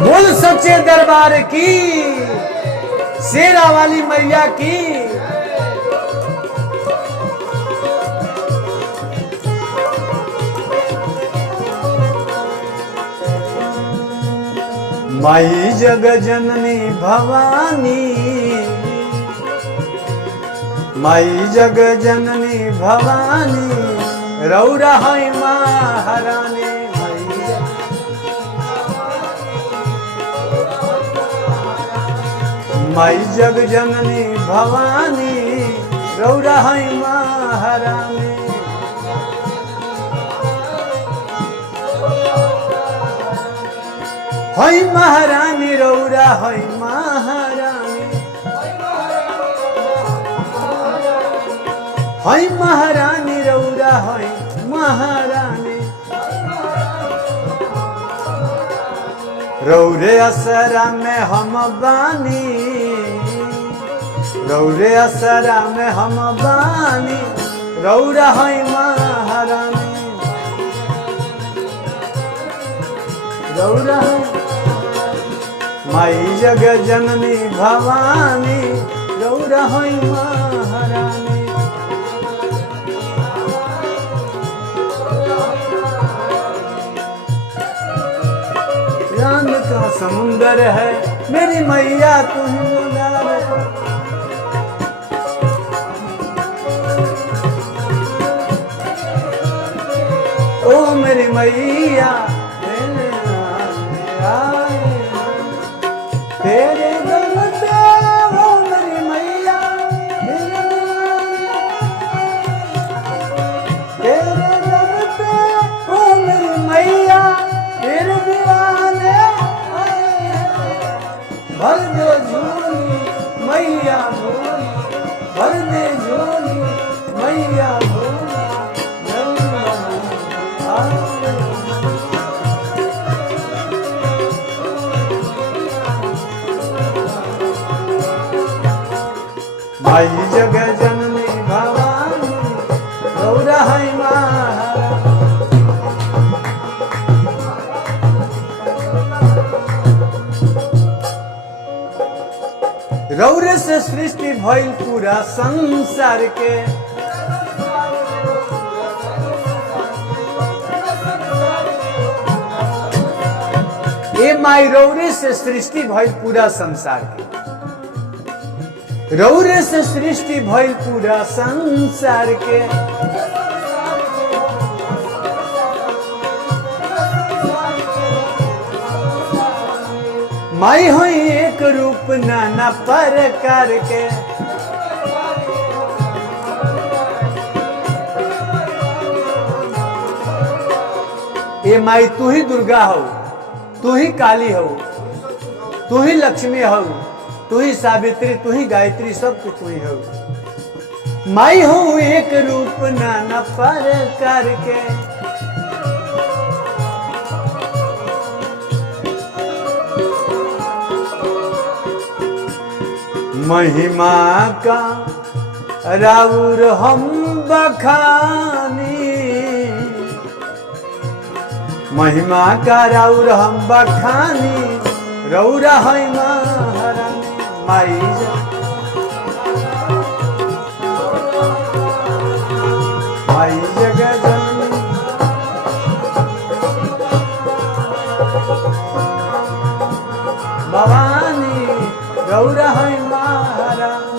बोल सच्चे दरबार की, शेरा वाली मैया की। माई जग जननी भवानी, माई जग जननी भवानी, रौरा है महारानी। माई जग जननी भवानी, रौरा है महारानी। है महारानी रौरा है महारानी, है महारानी रौरा है महारानी। रौरे असरा में हम बानी, रौरे असरा में हम बानी, रौरा है महारानी। रौरा माई जग जननी भवानी, रौरा है महारानी। ज्ञान का समुंदर है मेरी मैया तुम उदार। ओ मेरी मैया तेरे दर पे, ओ मेरी मैया तेरे दर पे, ओ मेरी मैया तेरे दीवाने। भर दे झोली मैया भोली, भर दे झोली मैया भोली। माई जग जननी भवानी, रौरा है महारानी। रौरे से सृष्टि भइल पूरा संसार के, ए माई रौरे से सृष्टि भइल पूरा संसार के। रौरे से सृष्टि भइल पूरा संसार के। माई हो एक रूप नाना प्रकार के। ए माई तू ही दुर्गा हो, तू ही काली हो, तू ही लक्ष्मी हो, तू ही सावित्री, तू ही गायत्री, सब कुछ तू ही हो। माई हो एक रूप नाना प्रकार के। महिमा का राउर हम बखानी, महिमा का राउर हम बखानी, रौरा है महारानी। माई माई जग जननी भवानी, रौरा है